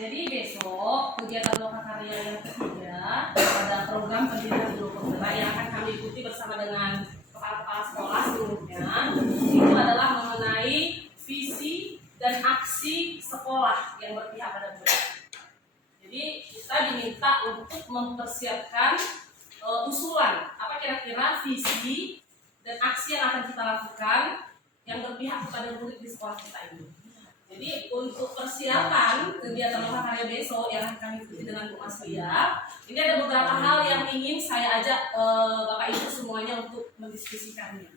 Jadi besok kegiatan lokakarya yang ketiga pada program pendidikan guru penggerak yang akan kami ikuti bersama dengan kepala-kepala sekolah seluruhnya itu adalah mengenai visi dan aksi sekolah yang berpihak pada murid. Jadi kita diminta untuk mempersiapkan usulan apa kira-kira visi dan aksi yang akan kita lakukan yang berpihak kepada murid di sekolah kita ini. Jadi untuk persiapan kegiatan lokakarya besok yang akan kami ikuti dengan Bu Mas Lia, ini ada beberapa hal yang ingin saya ajak Bapak Ibu semuanya untuk mendiskusikannya.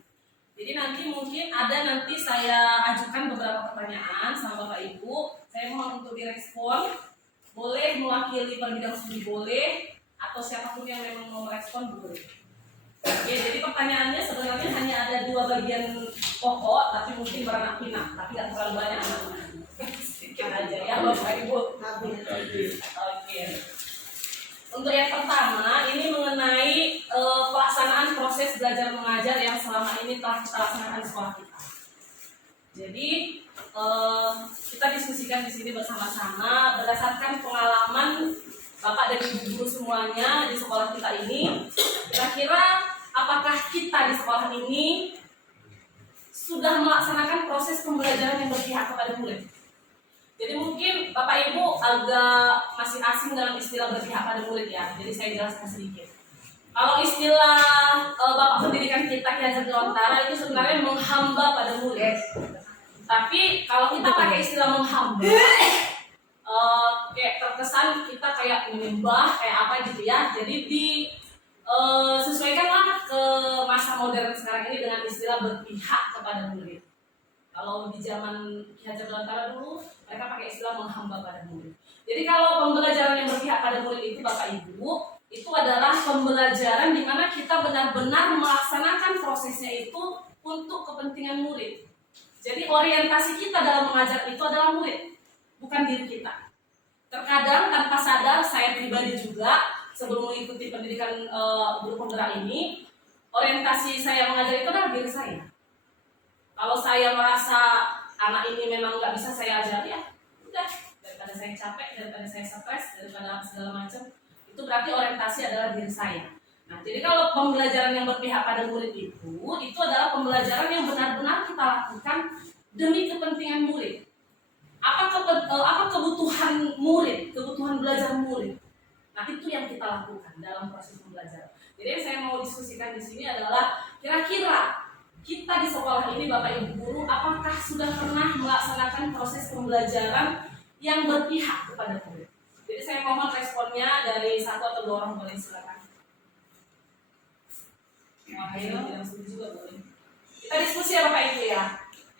Jadi nanti mungkin nanti saya ajukan beberapa pertanyaan sama Bapak Ibu. Saya mohon untuk direspon. Boleh mewakili per bidang studi boleh, atau siapapun yang memang mau merespon boleh. Oke, jadi pertanyaannya sebenarnya hanya ada 2 bagian pokok, tapi mungkin beranak pinak, tapi nggak terlalu banyak anak-anak. Sedikit aja ya Bapak Ibu. Oke. Untuk yang pertama, ini mengenai pelaksanaan proses belajar mengajar yang selama ini telah kita laksanakan di sekolah kita. Jadi kita diskusikan di sini bersama-sama berdasarkan pengalaman Bapak dan Ibu guru semuanya di sekolah kita ini. Kira-kira apakah kita di sekolah ini sudah melaksanakan proses pembelajaran yang berpihak kepada murid? Jadi mungkin Bapak Ibu agak masih asing dalam istilah berpihak pada murid ya. Jadi saya jelaskan sedikit. Kalau istilah Bapak pendidikan kita Ki Hajar Dewantara itu sebenarnya menghamba pada murid. Tapi kalau kita pakai istilah menghamba, kayak terkesan kita kayak menyembah kayak apa gitu ya. Jadi sesuaikanlah ke masa modern sekarang ini dengan istilah berpihak kepada murid. Kalau di zaman Ki Hajar Dewantara dulu mereka pakai istilah menghamba pada murid. Jadi kalau pembelajaran yang berpihak pada murid itu Bapak Ibu, itu adalah pembelajaran di mana kita benar-benar melaksanakan prosesnya itu untuk kepentingan murid. Jadi orientasi kita dalam mengajar itu adalah murid, bukan diri kita. Terkadang tanpa sadar saya pribadi juga sebelum mengikuti pendidikan guru penggerak ini, orientasi saya mengajar itu adalah diri saya. Kalau saya merasa anak ini memang nggak bisa saya ajar, ya udah, daripada saya capek, daripada saya stres, daripada segala macam, itu berarti orientasi adalah diri saya. Nah, jadi kalau pembelajaran yang berpihak pada murid itu adalah pembelajaran yang benar-benar kita lakukan demi kepentingan murid. Apa kebutuhan murid, kebutuhan belajar murid. Nah, itu yang kita lakukan dalam proses pembelajaran. Jadi yang saya mau diskusikan di sini adalah kira-kira kita di sekolah ini Bapak Ibu guru apakah sudah pernah melaksanakan proses pembelajaran yang berpihak kepada murid. Jadi saya mohon responnya dari 1 atau 2 orang boleh, silakan. Ayo, yang setuju juga boleh. Kita diskusi ya Bapak Ibu ya.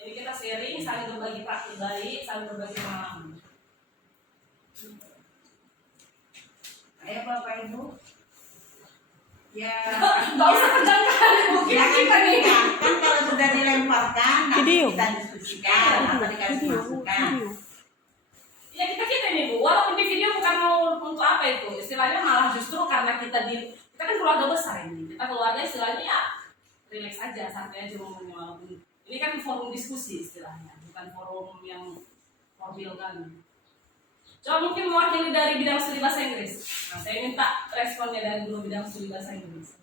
Jadi kita sharing, saling berbagi praktik baik, saling berbagi pengalaman. Ayo Bapak Ibu. Ya, nggak usah kerjakan, mungkin kita nih. Kan kalau sudah dilemparkan, nanti kita diskusikan apa dikasih masukan. Ya kita nih Bu, walaupun di video bukan mau untuk apa itu, istilahnya malah justru karena kita kan keluarga besar ini, kita keluarga istilahnya ya relax aja, santai aja ngomongnya walaupun ini kan forum diskusi istilahnya, bukan forum yang formal kan. Coba mungkin mewakili dari bidang studi bahasa Inggris. Nah, saya minta responnya dari guru bidang studi bahasa Inggris.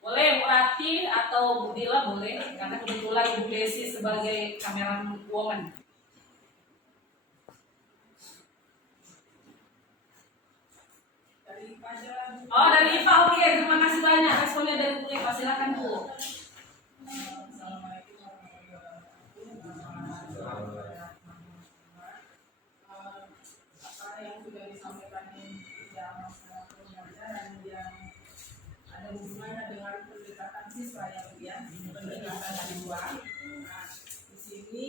Boleh Bu Rati atau Bu Dila boleh, karena kebetulan Bu Desi sebagai kameraman woman. Oh dari IPA, oke, terima kasih banyak responnya dari Bu Eva, silakan Bu. Assalamualaikum warahmatullahi wabarakatuh. Apa yang sudah disampaikan yang masalah pembelajaran yang ada hubungannya dengan pendekatan siswa ya, pendekatan siswa. Nah, di sini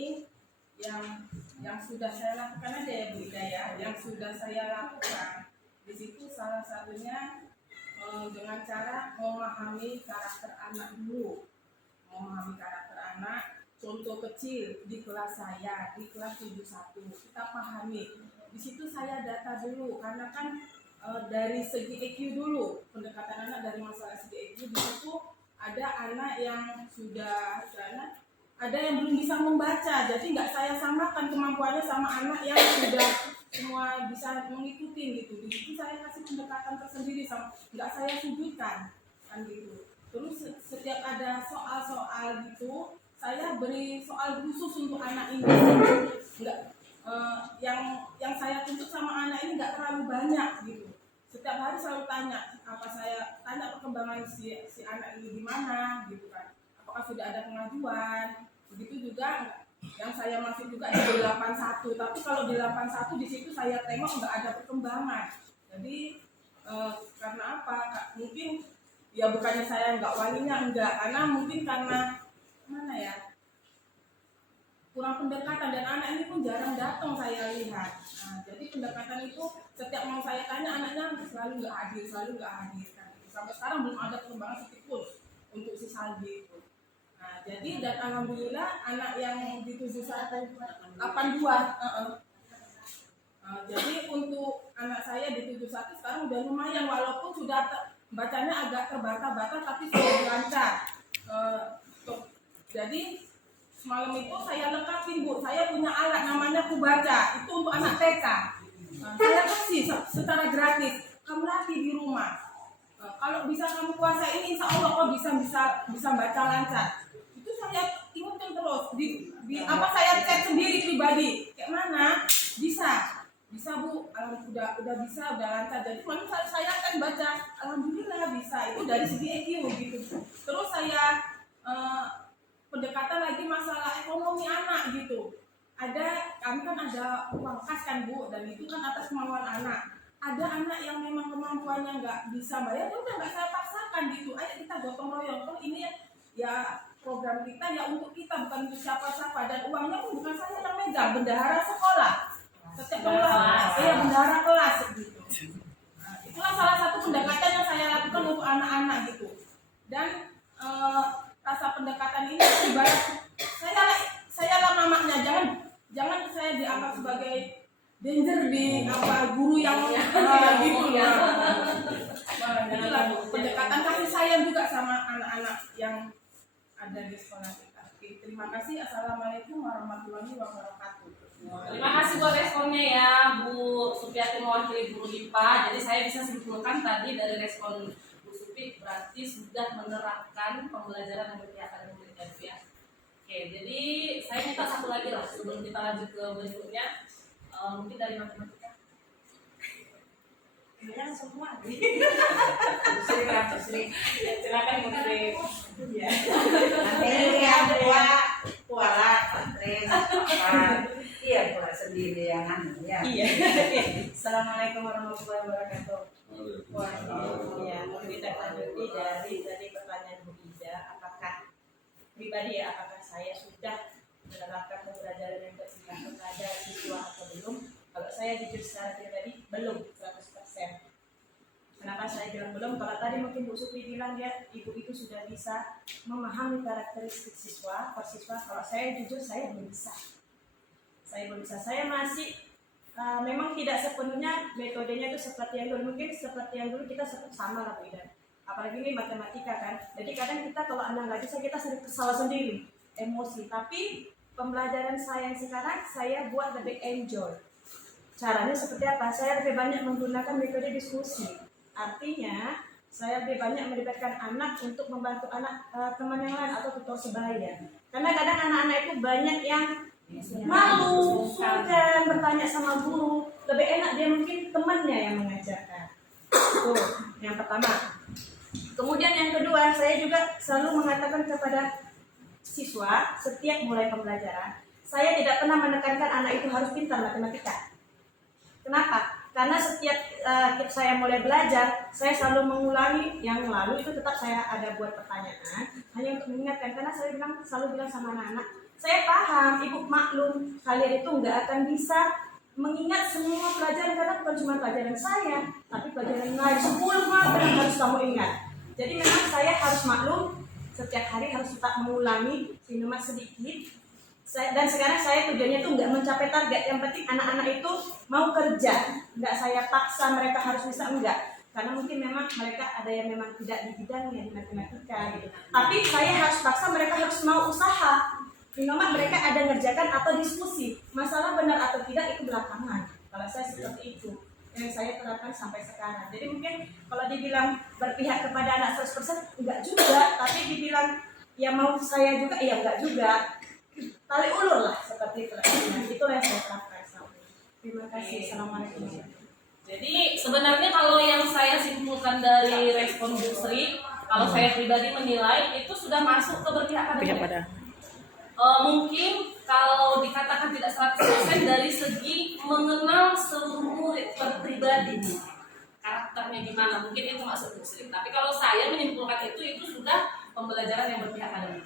yang sudah saya lakukan aja ya Bu Ida ya, yang sudah saya lakukan. Di situ salah satunya dengan cara memahami karakter anak dulu. Memahami karakter anak, contoh kecil di kelas saya, di kelas 71, kita pahami. Di situ saya data dulu, karena kan dari segi EQ dulu, pendekatan anak dari masalah segi EQ. Di situ ada anak yang sudah, ada yang belum bisa membaca, jadi nggak saya samakan kemampuannya sama anak yang sudah semua bisa mengikuti gitu. Di situ saya kasih pendekatan tersendiri, nggak saya sudutkan kan gitu. Terus setiap ada soal-soal gitu, saya beri soal khusus untuk anak ini. Nggak yang saya tuntut sama anak ini nggak terlalu banyak gitu. Setiap hari selalu tanya, saya tanya perkembangan si anak ini gimana gitu kan. Apakah sudah ada pengajuan? Begitu juga yang saya masuk juga di 81, tapi kalau di 81 di situ saya tengok nggak ada perkembangan. Jadi karena apa? Mungkin ya bukannya saya nggak walinya, enggak, karena mungkin karena mana ya, kurang pendekatan, dan anak ini pun jarang datang saya lihat. Nah, jadi pendekatan itu setiap mau saya tanya anaknya selalu nggak hadir kan. Sampai sekarang belum ada perkembangan sedikitpun untuk si Saldi itu. Nah, jadi dan alhamdulillah anak yang di 81 82 jadi untuk anak saya di 71 sekarang udah lumayan, walaupun sudah bacanya agak terbata-bata tapi sudah lancar. Jadi semalam itu saya lengkapin, Bu, saya punya alat namanya Kubaca, itu untuk anak TK. Saya kasih secara gratis, kamu latih di rumah. Kalau bisa kamu kuasai ini, insya Allah kau bisa baca lancar. Itu saya ingatkan terus saya cek sendiri pribadi, kayak mana bisa Bu, udah bisa, udah lancar. Jadi mana saya akan baca, alhamdulillah bisa, itu dari segi EQ gitu. Terus saya pendekatan lagi masalah ekonomi anak gitu. Kami kan ada uang kas kan, Bu, dan itu kan atas kemauan anak. Ada anak yang memang kemampuannya nggak bisa bayar, udah nggak saya paksakan gitu. Ayo kita gotong royong. Kalau ini ya program kita ya untuk kita, bukan untuk siapa-siapa, dan uangnya pun bukan saya yang megang, bendahara sekolah. Setiap kelas, bendahara kelas gitu. Nah, itulah salah satu pendekatan yang saya lakukan untuk anak-anak gitu. Dan rasa pendekatan ini ibarat saya lah mamanya, jangan saya dianggap sebagai danger di guru yang gitu ya. Itulah pendekatan kasih sayang juga sama anak-anak yang ada di sekolah kita. Oke, terima kasih. Assalamualaikum warahmatullahi wabarakatuh. Terima kasih buat responnya ya, Bu Supiati mewakili guru IPA. Jadi saya bisa simpulkan tadi dari respon Bu Supi berarti sudah menerapkan pembelajaran yang berpihak akademik ya. Oke, jadi saya minta satu lagi lah sebelum kita lanjut ke berikutnya. Mungkin dari matematika. Kalian semua. Silakan Bu Sri. Ya. Nanti yang kuala tres. Iya, kuala sendiri yang ya. Iya. Assalamualaikum warahmatullahi wabarakatuh. Ya, kita lanjuti dari pertanyaan Bu Ida, apakah pribadi apakah saya sudah menerapkan pembelajaran yang bersifat kepada siswa atau belum? Kalau saya jujur secara pribadi belum 100%. Kenapa saya bilang belum? Kalau tadi mungkin Bu Supri bilang ibu itu sudah bisa memahami karakteristik siswa per siswa. Kalau saya jujur saya belum bisa. Saya masih memang tidak sepenuhnya metodenya itu seperti yang dulu. Mungkin seperti yang dulu kita sama lah Bu Ida. Apalagi ini matematika kan. Jadi kadang kita kalau anak nggak bisa kita sering salah sendiri, emosi. Tapi pembelajaran saya yang sekarang saya buat lebih enjoy. Caranya seperti apa? Saya lebih banyak menggunakan metode diskusi. Artinya saya lebih banyak melibatkan anak untuk membantu anak teman yang lain atau tutor sebaya. Karena kadang anak-anak itu banyak yang malu, sungkan bertanya sama guru. Lebih enak dia mungkin temannya yang mengajarkan. Itu yang pertama. Kemudian yang kedua, saya juga selalu mengatakan kepada siswa setiap mulai pembelajaran, saya tidak pernah menekankan anak itu harus pintar matematika. Kenapa? Karena setiap saya mulai belajar, saya selalu mengulangi yang lalu itu tetap saya ada buat pertanyaan, hanya untuk mengingatkan. Karena saya selalu bilang sama anak-anak, saya paham, ibu maklum, kalian itu nggak akan bisa mengingat semua pelajaran karena bukan cuma pelajaran saya, tapi pelajaran lain 10 pelajaran harus kamu ingat. Jadi memang saya harus maklum, setiap hari harus tetap mengulangi minimal sedikit. Dan sekarang saya tujuannya itu nggak mencapai target, yang penting anak-anak itu mau kerja, nggak saya paksa mereka harus bisa, enggak, karena mungkin memang mereka ada yang memang tidak di bidangnya di matematika gitu. Tapi saya harus paksa mereka harus mau usaha, minimal mereka ada ngerjakan atau diskusi, masalah benar atau tidak itu belakangan. Kalau saya seperti itu yang saya terapkan sampai sekarang. Jadi mungkin kalau dibilang berpihak kepada anak 100% enggak juga, tapi dibilang ya mau saya juga, iya enggak juga. Tali ulur lah seperti itu. Itulah yang saya terapkan. Terima kasih. Assalamualaikum. Jadi sebenarnya kalau yang saya simpulkan dari respon Bu Sri, kalau saya pribadi menilai itu sudah masuk ke berpihak pada mungkin kalau dikatakan tidak 100% dari segi mengenal seluruh murid pribadi, karakternya gimana, mungkin itu masuk Bu Sri. Tapi kalau saya menyimpulkan itu sudah pembelajaran yang berpihak pada murid.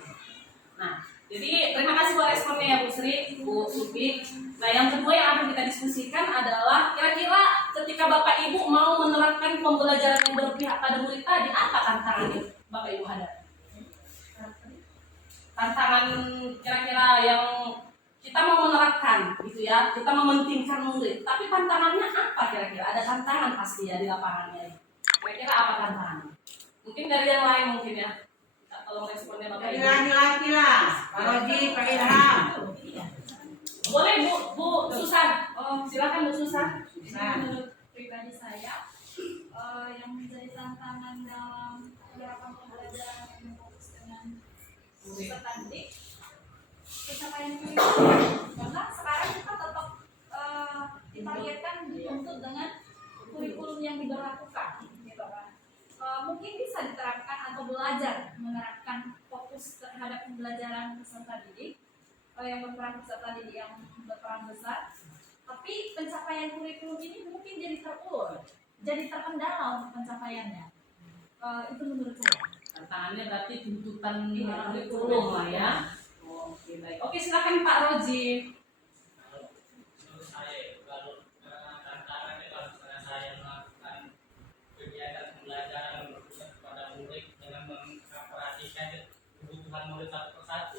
Nah, jadi terima kasih buat responnya ya Bu Sri, Bu Supi. Nah, yang kedua yang akan kita diskusikan adalah kira-kira ketika Bapak Ibu mau menerapkan pembelajaran yang berpihak pada murid tadi, apa tantangannya Bapak Ibu ada? Tantangan kira-kira yang kita mau menerapkan gitu ya, kita mementingkan murid, tapi tantangannya apa kira-kira? Ada tantangan pasti ya di lapangannya. Kira-kira apa tantangannya? Mungkin dari yang lain mungkin ya. Kita tolong responnya Bapak Ibu. Laki-laki lah, Pak Roji, Pak Ilham. Boleh Bu Susan. Oh, silakan Bu Susan. Menurut pribadi saya, yang menjadi tantangan dalam penerapan pembelajaran yang fokus dengan peserta didik, pencapaian kurikulum, karena sekarang kita tetap ditargetkan dituntut dengan kurikulum yang diberlakukan, gitu kan. Mungkin bisa diterapkan atau belajar menerapkan fokus terhadap pembelajaran peserta didik yang berperan peserta didik yang berperan besar, tapi pencapaian kurikulum ini mungkin jadi terulur, jadi terkendala untuk pencapaiannya. Itu menurut saya. Tantangannya berarti tuntutan kurikulum lah ya. Oke, baik. Oke, silakan Pak Roji. Menurut saya kalau tantangannya kalau misalnya saya melakukan kegiatan pembelajaran berpusat kepada murid dengan memperhatikan kebutuhan murid satu persatu,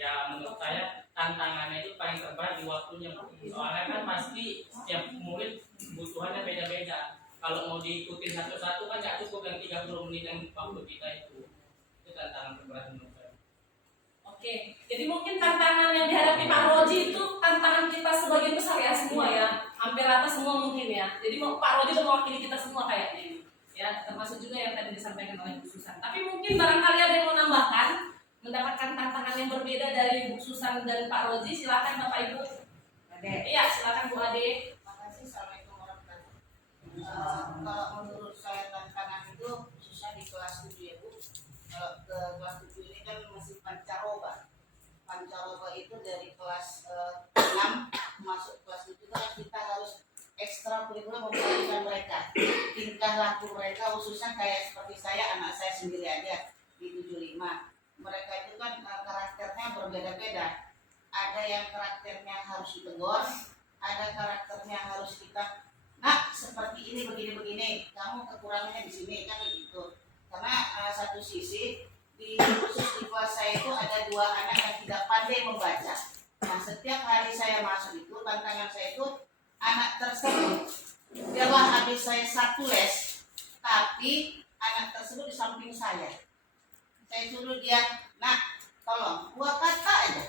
ya menurut saya tantangannya itu paling terberat di waktunya. Soalnya kan pasti setiap murid kebutuhannya beda-beda. Kalau mau diikutin satu-satu kan nggak cukup yang 30 menit yang waktu kita itu. Itu tantangan terberat menurut saya. Oke, jadi mungkin tantangan yang dihadapi Pak Roji itu tantangan kita sebagian besar ya semua ya, hampir rata semua mungkin ya. Jadi Pak Roji itu mewakili kita semua kayaknya ini, ya termasuk juga yang tadi disampaikan oleh Bu Susan. Tapi mungkin barangkali ada yang mau nambahkan, mendapatkan tantangan yang berbeda dari Bu Susan dan Pak Roji. Silakan Bapak Ibu. Iya, silakan Bu Ade. Makasih. Assalamualaikum warahmatullahi wabarakatuh. Kalau menurut saya tantangan itu khususnya di kelas 7 ya Bu. Kalau ke kelas 7 ini kan masih pancaroba. Pancaroba itu dari kelas 6 masuk kelas 7 kan kita harus ekstra kurikuler memperhatikan mereka. Tingkah laku mereka khususnya kayak seperti saya, anak saya sendiri aja di 75. Mereka itu kan karakternya berbeda-beda. Ada yang karakternya harus ditegur, ada karakternya harus kita, nak seperti ini begini-begini, kamu kekurangannya di sini kan begitu. Karena satu sisi di khusus di kelas saya itu ada 2 anak yang tidak pandai membaca. Nah setiap hari saya masuk itu tantangan saya itu anak tersebut biarlah habis saya 1 les, tapi anak tersebut di samping saya. Saya suruh dia, nak tolong 2 kata aja.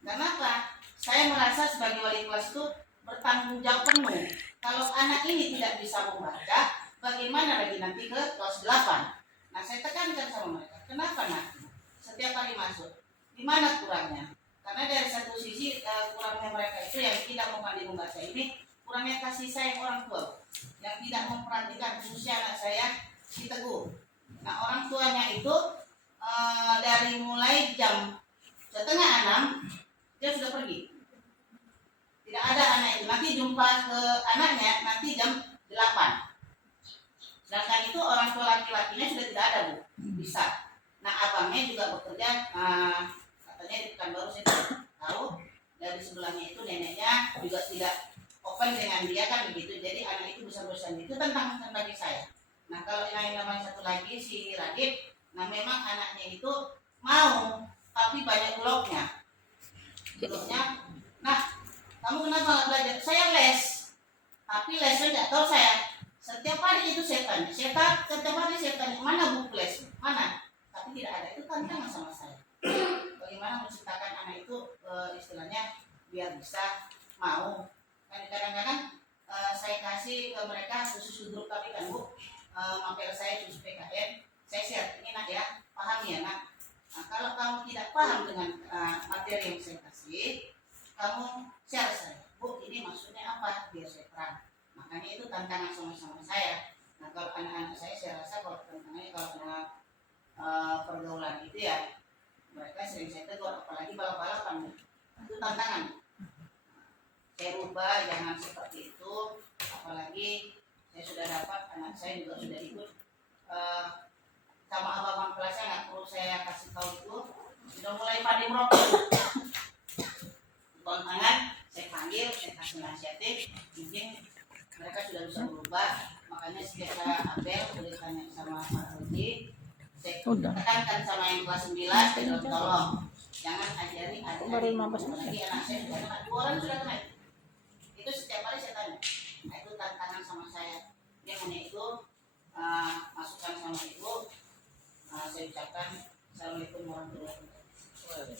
Kenapa? Saya merasa sebagai wali kelas itu bertanggung jawab penuh. Kalau anak ini tidak bisa membaca, bagaimana lagi nanti ke kelas 8? Nah saya tekankan sama mereka, kenapa nak? Setiap kali masuk, di mana kurangnya? Karena dari satu sisi kurangnya mereka itu yang tidak memandai membaca ini, kurangnya kasih sayang orang tua, yang tidak memperhatikan khususnya anak saya si Teguh. Nah orang tuanya itu dari mulai jam 5:30 dia sudah pergi. Tidak ada anak itu. Nanti jumpa ke anaknya nanti jam 8. Sedangkan itu orang tua laki-lakinya sudah tidak ada Bu. Bisa. Nah abangnya juga bekerja. Katanya di Pekanbaru saya tidak tahu. Dari sebelahnya itu neneknya juga tidak open dengan dia kan begitu. Jadi anak itu bisa bersanding. Itu tantangan bagi saya. Nah kalau yang namanya satu lagi si Radit. Nah memang anaknya itu mau tapi banyak bloknya. Nah kamu kenapa nggak belajar? Saya les, tapi lesnya nggak tahu saya. Setiap hari itu setan, setiap hari setan. Mana buku les? Mana? Tapi tidak ada. Itu tantangan sama saya. Bagaimana menciptakan anak itu istilahnya biar bisa mau. Kan kadang-kadang kasih ke mereka khusus grup kami kan Bu, mapel saya khusus PKN, saya share, ini nak ya, pahami ya nak. Nah, kalau kamu tidak paham dengan materi yang saya kasih, kamu share saya, Bu ini maksudnya apa, biar saya terang. Makanya itu tantangan sama-sama saya. Nah kalau anak-anak saya rasa kalau tantangannya kalau anak pergaulan itu ya, mereka sering saya tegur, apalagi balap-balapan, itu tantangan. Saya rubah jangan seperti itu, apalagi saya sudah dapat, anak saya juga sudah ikut sama abang kelasnya, nggak perlu saya kasih tahu itu sudah mulai pandai merokok. Tantangan saya panggil, saya kasih nasihatin, mungkin mereka sudah bisa berubah. Makanya setiap saya apel boleh tanya sama Pak Rudi, saya tekankan sama yang kelas 9, tolong jangan ajari adik-adik, apalagi anak saya sudah kena, 2 orang sudah kena. Itu setiap hari saya tanya. Nah itu tantangan sama saya. Yang hanya itu masukan sama ibu. Saya ucapkan Assalamualaikum warahmatullahi wabarakatuh.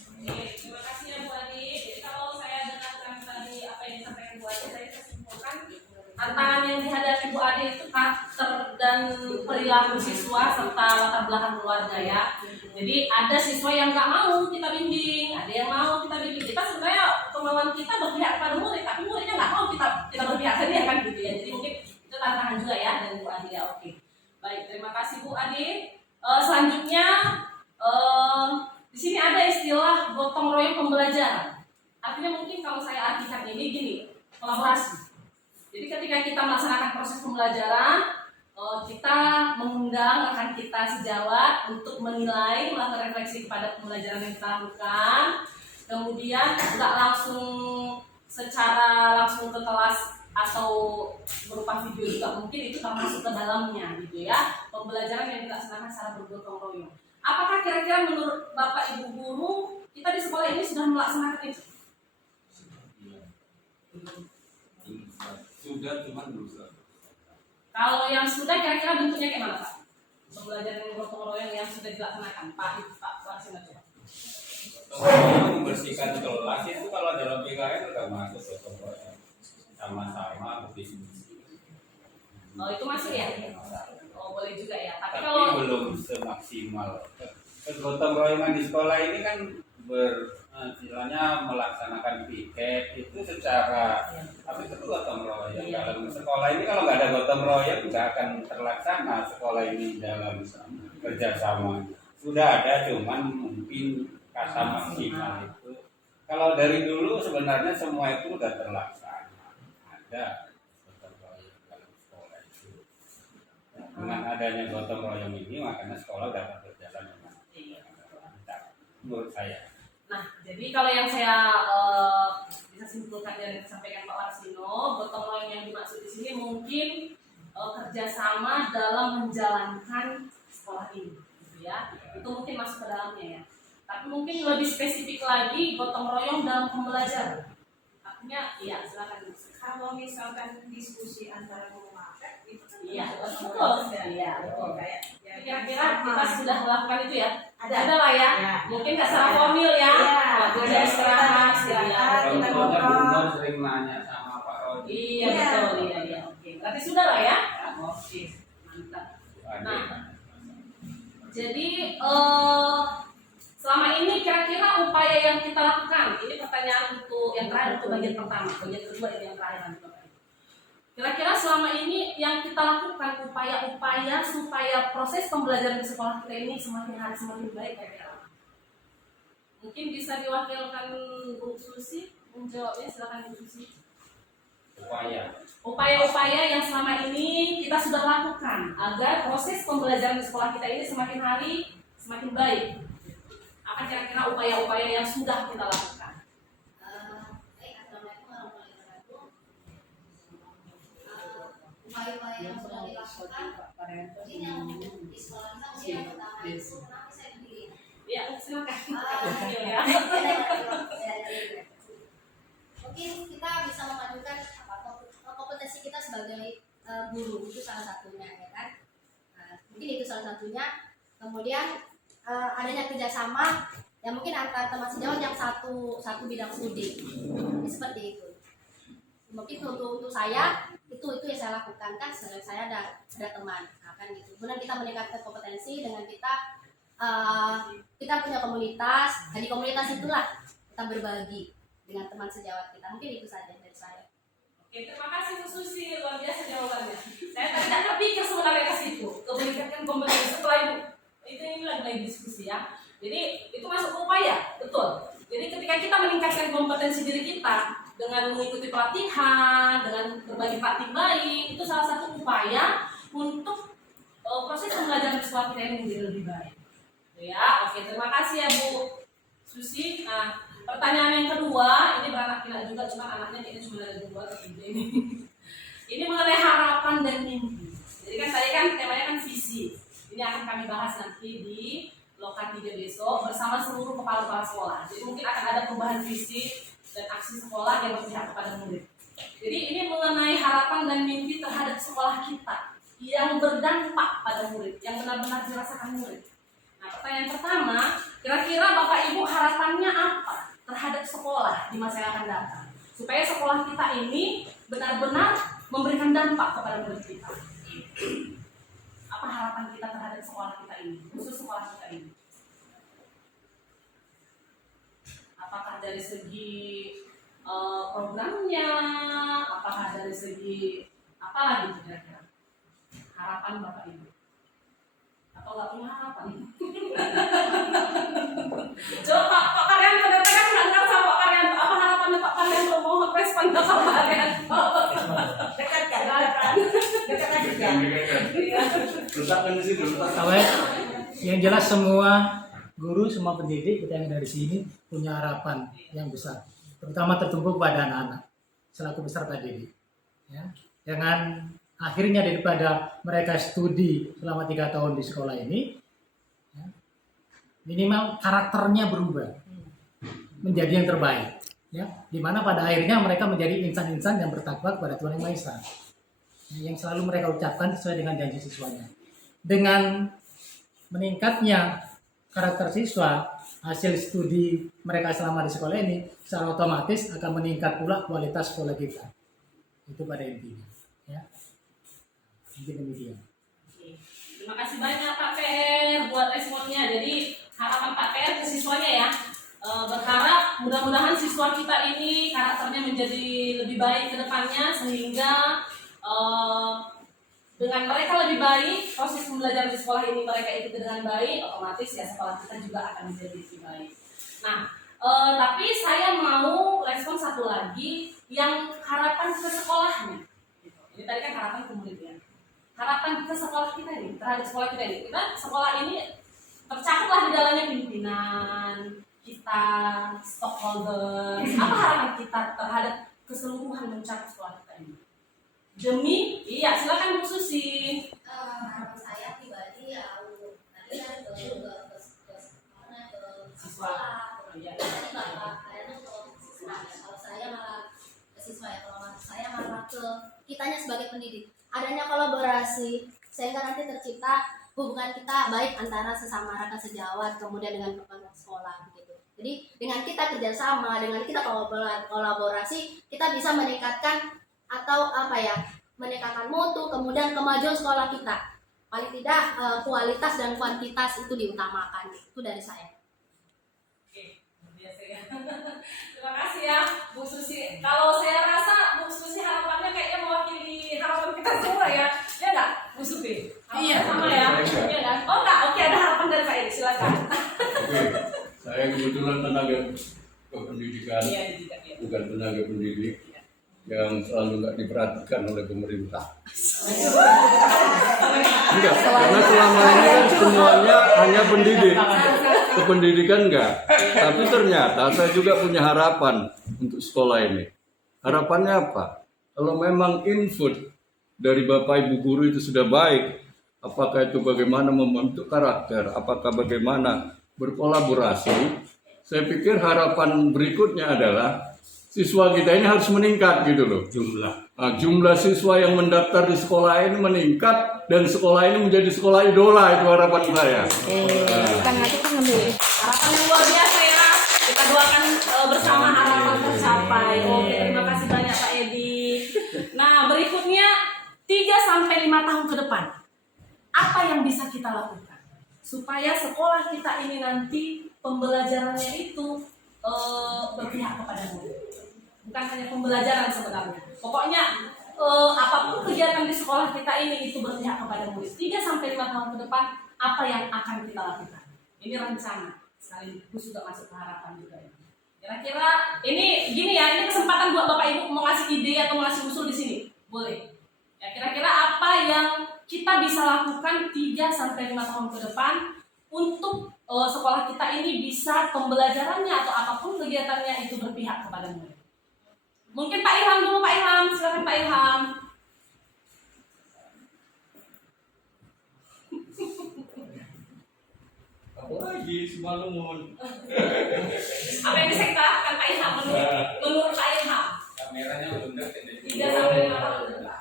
Oke, terima kasih ya Bu Adi. Jadi kalau saya dengarkan tadi apa yang disampaikan Bu Adi, saya simpulkan tantangan yang dihadapi Bu Adi itu karakter dan perilaku siswa serta latar belakang keluarga ya. Jadi ada siswa yang nggak mau kita bimbing, ada yang mau kita bimbing. Kita sebenarnya kemauan kita berpihak pada murid, tapi muridnya nggak mau kita berpihak ke dia kan gitu ya. Jadi mungkin itu tantangan juga ya dari Bu Adi ya. Oke, baik, terima kasih Bu Adi. Selanjutnya di sini ada istilah gotong royong pembelajaran. Artinya mungkin kalau saya artikan ini gini, kolaborasi. Jadi ketika kita melaksanakan proses pembelajaran, kita mengundang rekan kita sejawat untuk menilai, melakukan refleksi kepada pembelajaran yang kita lakukan. Kemudian nggak langsung secara langsung ke kelas atau berupa video juga, mungkin itu termasuk ke dalamnya gitu ya, pembelajaran yang dilaksanakan secara bergotong royong. Apakah kira-kira menurut Bapak Ibu guru kita di sekolah ini sudah melaksanakan itu? Sudah, cuman belum. Kalau yang sudah kira-kira bentuknya kayak mana Pak? Pembelajaran yang gotong royong yang sudah dilaksanakan Pak Warsina coba. Membersihkan kelas itu kalau dalam PKN udah masuk gotong royong, sama-sama berdiskusi. Oh itu masuk ya? Oh boleh juga ya. Tapi Tapi kalau belum semaksimal. Gotong royongan di sekolah ini kan istilahnya melaksanakan piket itu secara tapi itu gotong royong. Dalam sekolah ini kalau nggak ada gotong royong nggak akan terlaksana sekolah ini dalam kerjasama. Sudah ada, cuman mungkin kata maksimal itu. Kalau dari dulu sebenarnya semua itu udah terlaksana. Ada gotong royong dalam sekolah itu. Dengan adanya gotong royong ini makanya sekolah dapat berjalan dengan lancar menurut saya. nah, jadi kalau yang saya bisa simpulkan dari yang disampaikan Pak Warsino, gotong royong yang dimaksud di sini mungkin kerjasama dalam menjalankan sekolah ini, gitu ya. Itu mungkin masuk ke dalamnya ya. Tapi mungkin lebih spesifik lagi gotong royong dalam pembelajaran. Artinya, iya silakan. Kalau misalkan diskusi antara guru mapel itu kan Iya, betul. betul. Iya, betul. Kayak ya, Kira-kira kita sudah melakukan itu ya? Ada. lah ya. Ya. Mungkin nggak secara formil ya. Waktu Ada ada istirahat, istirahat. Contohnya kita ngobrol. Bunda sering nanya sama Pak Rodi. Iya, Iya. betul. Iya. Oke. Berarti sudah lah ya? Oke. Mantap. Nah. Jadi selama ini kira-kira upaya yang kita lakukan, ini pertanyaan untuk yang terakhir, untuk bagian pertama, bagian kedua ini yang terakhir nanti Bapak. Kira-kira selama ini yang kita lakukan upaya-upaya supaya proses pembelajaran di sekolah kita ini semakin hari semakin baik kira-kira. Mungkin bisa diwakilkan Bu Susi menjawabnya, silakan Bu Susi. Upaya-upaya yang selama ini kita sudah lakukan agar proses pembelajaran di sekolah kita ini semakin hari semakin baik. Apa kira-kira upaya-upaya yang sudah kita lakukan? Assalamualaikum warahmatullahi wabarakatuh. Upaya-upaya yang sudah dilakukan mungkin yang di sekolah kita mungkin yang pertama itu nanti saya berdiri. Ya, silakan. Ya. Mungkin kita bisa memajukan kompetensi kita sebagai guru, itu salah satunya ya kan. Nah, mungkin itu salah satunya. Kemudian adanya kerjasama yang mungkin antar teman sejawat yang satu bidang studi, seperti itu. Mungkin untuk saya itu itu yang saya lakukan kan. Saya ada teman, nah, kan gitu. Kemudian kita meningkatkan kompetensi dengan kita punya komunitas. Nah, di komunitas itulah kita berbagi dengan teman sejawat kita. Mungkin itu saja dari saya. Oke, terima kasih Bu Susi, luar biasa jawabannya. Saya tadi tidak terpikir sebenarnya ke situ, meningkatkan kompetensi setelah ini lagi diskusi ya. Jadi itu masuk upaya, betul. Jadi ketika kita meningkatkan kompetensi diri kita dengan mengikuti pelatihan, dengan berbagi praktik baik, itu salah satu upaya untuk proses pembelajaran di sekolah kita ini menjadi lebih baik. Ya, oke, terima kasih ya Bu Susi. Nah, pertanyaan yang kedua, ini beranak pinak juga, cuma anaknya kayaknya cuma ada 2 atau 3 ini. Ini mengenai harapan dan mimpi. Jadi kan tadi kan temanya kan visi. Ini akan kami bahas nanti di Loka 3 besok bersama seluruh kepala sekolah. Jadi mungkin akan ada perubahan visi dan aksi sekolah yang berpihak kepada murid. Jadi ini mengenai harapan dan mimpi terhadap sekolah kita yang berdampak pada murid, yang benar-benar dirasakan murid. Nah, pertanyaan pertama, kira-kira Bapak Ibu harapannya apa terhadap sekolah di masa yang akan datang? Supaya sekolah kita ini benar-benar memberikan dampak kepada murid kita. Apa harapan kita terhadap sekolah kita ini, khusus sekolah kita ini? Apakah dari segi programnya, apakah dari segi apa lagi kira-kira? Harapan Bapak Ibu? Atau nggak punya harapan? Coba Pak Karyanto, ternyata kan nggak kenal sama Pak Karyanto. Apa harapannya Pak Karyanto? Mau respon ke Pak Karyanto? Dekat kan? Dekat aja. Letakkan di situ. Yang jelas semua guru, semua pendidik kita yang dari sini punya harapan yang besar, terutama tertumpu pada anak-anak selaku peserta didik. Ya, dengan akhirnya daripada mereka studi selama 3 tahun di sekolah ini, ya, minimal karakternya berubah menjadi yang terbaik. Ya, dimana pada akhirnya mereka menjadi insan-insan yang bertakwa kepada Tuhan Yang Maha Esa, yang selalu mereka ucapkan sesuai dengan janji siswanya. Dengan meningkatnya karakter siswa, hasil studi mereka selama di sekolah ini, secara otomatis akan meningkat pula kualitas sekolah kita. Itu pada intinya. Ya. Mungkin demikian. Terima kasih banyak Pak PR buat responnya. Jadi harapan Pak PR ke siswanya ya, berharap mudah-mudahan siswa kita ini karakternya menjadi lebih baik ke depannya, sehingga dengan mereka lebih baik, proses pembelajaran di sekolah ini mereka ikuti dengan baik, otomatis ya sekolah kita juga akan menjadi lebih baik. Nah, tapi saya mau respon satu lagi yang harapan ke sekolahnya. Ini tadi kan harapan ke muridnya. Harapan ke sekolah kita ini, terhadap sekolah kita ini. Kita sekolah ini tercakuplah di dalamnya pimpinan, kita, stockholders. Apa harapan kita terhadap keseluruhan mencapai sekolah kita ini? Iya, silakan Bu Susi. Harapan saya pribadi ya, tadi kan ke Siswa. Iya. Tadi Bapak Karyanto ke siswa. Kalau saya malah ke siswa ya, kalau saya malah ke kitanya sebagai pendidik. Adanya kolaborasi sehingga nanti tercipta hubungan kita baik antara sesama rekan sejawat, kemudian dengan kepala sekolah begitu. Jadi dengan kita kerjasama, dengan kita kolaborasi, kita bisa meningkatkan atau meningkatkan mutu, kemudian kemajuan sekolah kita. Paling tidak kualitas dan kuantitas itu diutamakan. Itu dari saya. Oke, biasa ya. Terima kasih ya Bu Susi. Kalau saya rasa Bu Susi harapannya kayaknya mewakili harapan kita semua ya. Ya enggak, Bu Susi? Iya, sama ya. Iya kan? Oh enggak, oke, ada harapan dari Pak Edi, silakan. Oke, saya kebetulan tenaga kependidikan, bukan tenaga pendidik yang selalu nggak diperhatikan oleh pemerintah. Enggak, karena selama ini kan semuanya hanya pendidik, kependidikan enggak. Tapi ternyata saya juga punya harapan untuk sekolah ini. Harapannya apa? Kalau memang input dari Bapak Ibu guru itu sudah baik, apakah itu bagaimana membentuk karakter, apakah bagaimana berkolaborasi, saya pikir harapan berikutnya adalah siswa kita ini harus meningkat gitu loh. Jumlah siswa yang mendaftar di sekolah ini meningkat dan sekolah ini menjadi sekolah idola, itu harapan saya. Harapan yang luar biasa ya. Kita doakan bersama harapan tercapai. Oke, terima kasih banyak Pak Edi. Nah, berikutnya tahun ke depan, apa yang bisa kita lakukan supaya sekolah kita ini nanti pembelajarannya itu berpihak kepada murid. Bukan hanya pembelajaran sebenarnya. Pokoknya apapun kegiatan di sekolah kita ini itu berpihak kepada murid. 3-5 tahun ke depan apa yang akan kita lakukan? Ini rencana. Sekaligus juga masuk ke harapan juga ya. Kira-kira ini gini ya, ini kesempatan buat Bapak Ibu mau ngasih ide atau mau ngasih usul di sini. Boleh. Ya, kira-kira apa yang kita bisa lakukan 3-5 tahun ke depan untuk sekolah kita ini bisa pembelajarannya atau apapun kegiatannya itu berpihak kepada murid. Mungkin Pak Ilham dulu, Pak Ilham. Silakan Pak Ilham. Apa lagi semalam? Apa yang bisa kita lakukan Pak Ilham menurut Pak Ilham? Kameranya belum deket. 3-5 tahun ke depan.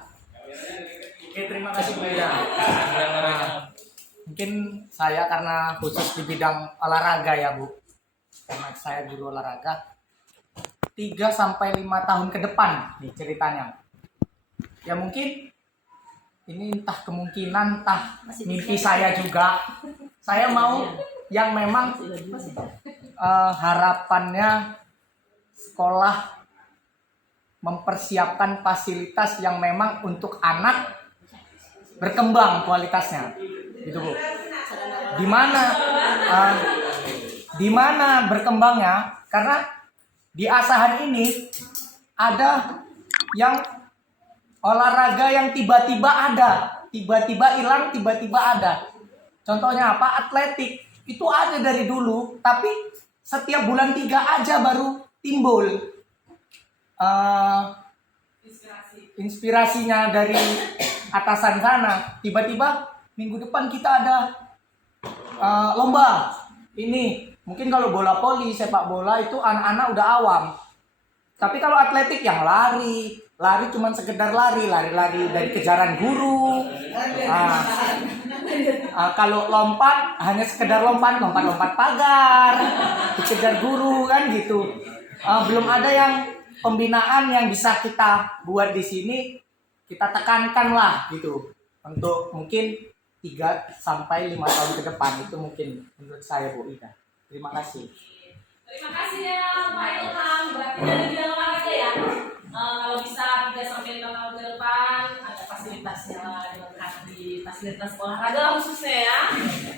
Oke, terima kasih Bu Ida. Mungkin saya karena khusus di bidang olahraga ya Bu, karena saya guru olahraga, 3-5 tahun ke depan nih ceritanya. Ya mungkin ini entah kemungkinan, entah mimpi saya juga. Saya mau yang memang harapannya sekolah mempersiapkan fasilitas yang memang untuk anak berkembang kualitasnya, gitu Bu. Di mana berkembangnya? Karena di asahan ini ada yang olahraga yang tiba-tiba ada, tiba-tiba hilang, tiba-tiba ada. Contohnya apa? Atletik itu ada dari dulu, tapi setiap bulan 3 aja baru timbul inspirasinya dari atasan sana. Tiba-tiba minggu depan kita ada lomba ini. Mungkin kalau bola voli, sepak bola itu anak-anak udah awam. Tapi kalau atletik yang lari cuman sekedar lari dari kejaran guru. Kalau lompat hanya sekedar lompat pagar, dikejar guru kan gitu. Belum ada yang pembinaan yang bisa kita buat di sini, kita tekankan lah gitu untuk mungkin 3-5 tahun ke depan. Itu mungkin menurut saya Bu Ida. Terima kasih. Terima kasih ya Pak Ilham. Berarti dari bidang olahraga ya. Kalau bisa 3-5 tahun ke depan ada fasilitasnya dilengkapi, fasilitas olahraga khususnya ya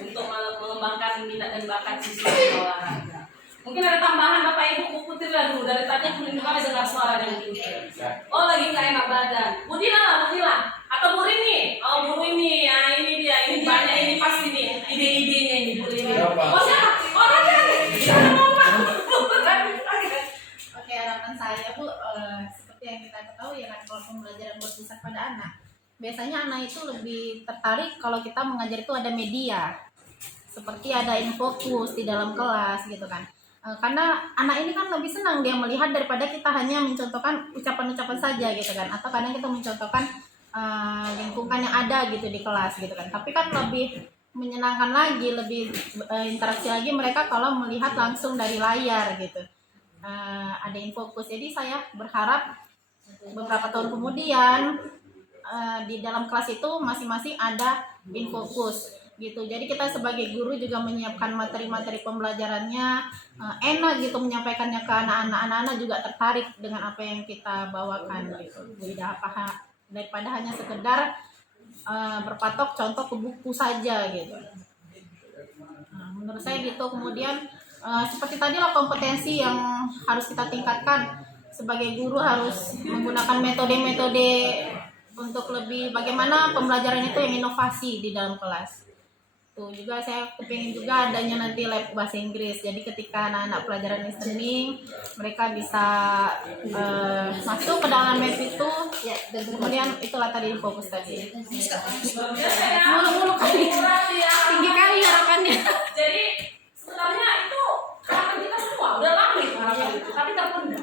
untuk mengembangkan minat dan bakat siswa di olahraga. Mungkin ada tambahan Bapak Ibu, Bu Putri lah dulu. Dari tadi aku dengar dengar suara dari Bu Putri. Oh lagi nggak enak badan. Bu Dila atau Bu Rini? Oh Bu Rini, ya ini dia, ini banyak ini pasti nih ide-idenya ini Bu Rini. Oh siapa? Oh nanti. Oke, harapan saya Bu, seperti yang kita ketahui ya kan, kalau pembelajaran berpusat pada anak, biasanya anak itu lebih tertarik kalau kita mengajar itu ada media, seperti ada infokus di dalam kelas gitu kan. Karena anak ini kan lebih senang dia melihat daripada kita hanya mencontohkan ucapan-ucapan saja gitu kan, atau kadang kita mencontohkan lingkungan yang ada gitu di kelas gitu kan. Tapi kan lebih menyenangkan lagi, lebih interaksi lagi mereka kalau melihat langsung dari layar gitu. Ada infokus. Jadi saya berharap beberapa tahun kemudian di dalam kelas itu masing-masing ada infokus gitu. Jadi kita sebagai guru juga menyiapkan materi-materi pembelajarannya enak gitu, menyampaikannya ke anak-anak juga tertarik dengan apa yang kita bawakan gitu. Tidak apa daripada hanya sekedar berpatok contoh ke buku saja gitu. Menurut saya gitu. Kemudian seperti tadi lah kompetensi yang harus kita tingkatkan. Sebagai guru harus menggunakan metode-metode untuk lebih bagaimana pembelajaran itu yang inovasi di dalam kelas. Tuh juga saya kepingin juga adanya nanti lab bahasa Inggris. Jadi ketika anak-anak pelajaran listening, mereka bisa masuk ke dalam lab itu. Ya, dan kemudian itulah tadi fokus tadi. Mulu-mulu kali, tinggi kali harapannya. Jadi sebenarnya itu harapan kita semua udah lama itu harapan itu, tapi tertunda.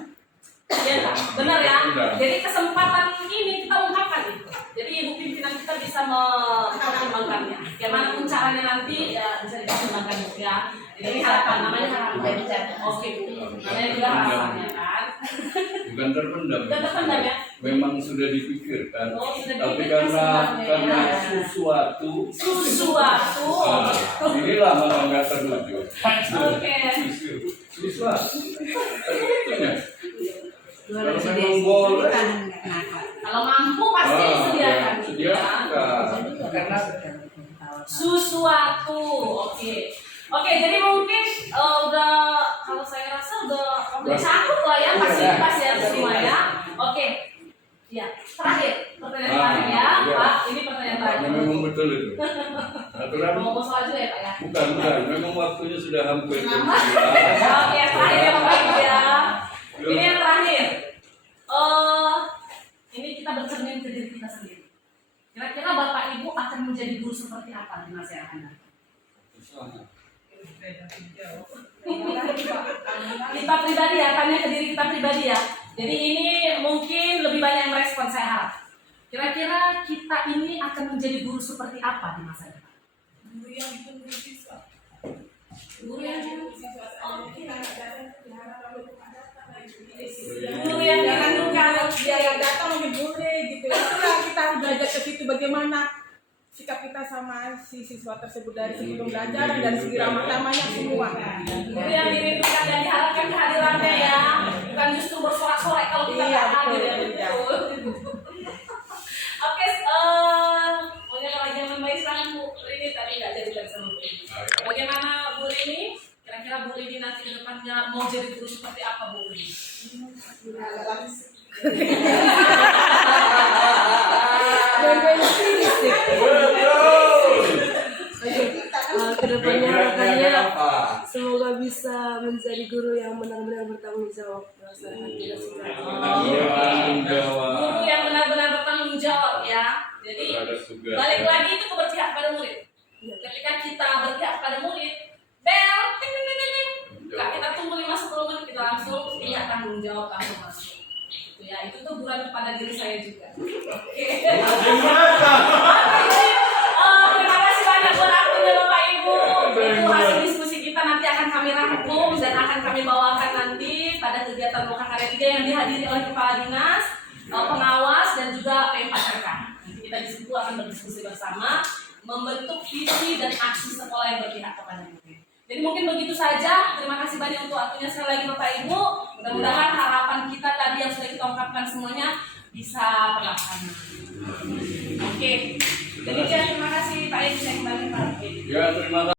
Ya, benar ya. Jadi kesempatan ini kita ungkapkan itu. Jadi Jadi ibu pimpinan kita bisa mempertimbangkannya. Bagaimana pun caranya nanti ya bisa dipertimbangkan Bu ya. Jadi ini harapan, namanya harapan. Oke Bu, namanya juga harapan ya kan. Bukan terpendam. Bukan terpendam ya. Memang sudah dipikirkan. Oh, sudah Tapi dipikirkan karena sebenarnya. sesuatu. Sesuatu. Inilah malah nggak terwujud. Oke. Sesuatu. Tentunya. Kalau Jualan memang sendiri boleh. kan nggak nakal. Kalau mampu pasti disediakan. Sediakan. Karena Sesuatu. Oke, jadi mungkin udah, kalau saya rasa udah cakup lah ya, pasti ada semua ya. Oke, ya terakhir pertanyaan terakhir ya, iya. Pak. Ini pertanyaan terakhir. Memang betul itu. Aturan Mau soal juga ya Pak ya. bukan. Memang waktunya sudah hampir. Oke, terakhir ya Bapak Ibu ya. Ini yang terakhir. Ini kita bercermin ke diri kita sendiri. Kira-kira Bapak Ibu akan menjadi guru seperti apa di masa yang akan datang? Kita pribadi ya, tanya ke diri kita pribadi ya. Jadi ini mungkin lebih banyak yang merespon, saya harap. Kira-kira kita ini akan menjadi guru seperti apa di masa depan? Guru yang ditunggu siswa. Guru yang Kita nggak datang diharap kalau bukan datang lagi. guru yang dirindukan. Dia yang datang mungkin boleh gitu. Itulah kita harus belajar ke situ bagaimana sikap kita sama si siswa tersebut dari segi pembelajaran dan segi ramah tamahnya semua. Guru yang dirindukan dan diharapkan kehadirannya ya, bukan justru bersorak-sorai kalau kita nggak hadir ya. Betul. Oke, pokoknya kalau zaman baik sekarang Bu Rini tadi nggak jadi sama Bu Rini. Bagaimana Bu Rini? Kira-kira Bu Rini nanti ke depannya mau jadi guru seperti apa Bu Rini? Kedepannya harapannya apa? semoga bisa menjadi guru yang benar-benar bertanggung jawab melaksanakan tugas kita. Tanggung jawab. Guru yang benar-benar bertanggung jawab ya. Jadi Terhadap tugas. balik lagi itu keberpihakan pada murid. Ketika kita berpihak pada murid, bel, ting ting ting ting. Nggak kita tunggu 5-10 menit kita langsung iya tanggung jawab langsung masuk. Itu ya, itu tuh bukan kepada diri saya juga. Oke. Terima kasih banyak buat waktunya Bapak Ibu. Itu hasil diskusi kita nanti akan kami rangkum dan akan kami bawakan nanti pada kegiatan Lokakarya 3 yang dihadiri oleh Kepala Dinas, pengawas dan juga P4KK. Nanti kita di situ akan berdiskusi bersama membentuk visi dan aksi sekolah yang berpihak kepada murid. Jadi mungkin begitu saja. Terima kasih banyak untuk waktunya sekali lagi Bapak Ibu. Mudah-mudahan harapan kita tadi yang sudah kita ungkapkan semuanya bisa terlaksana. Oke. Jadi terima kasih Pak Edi, saya kembali Pak. Ya, terima kasih.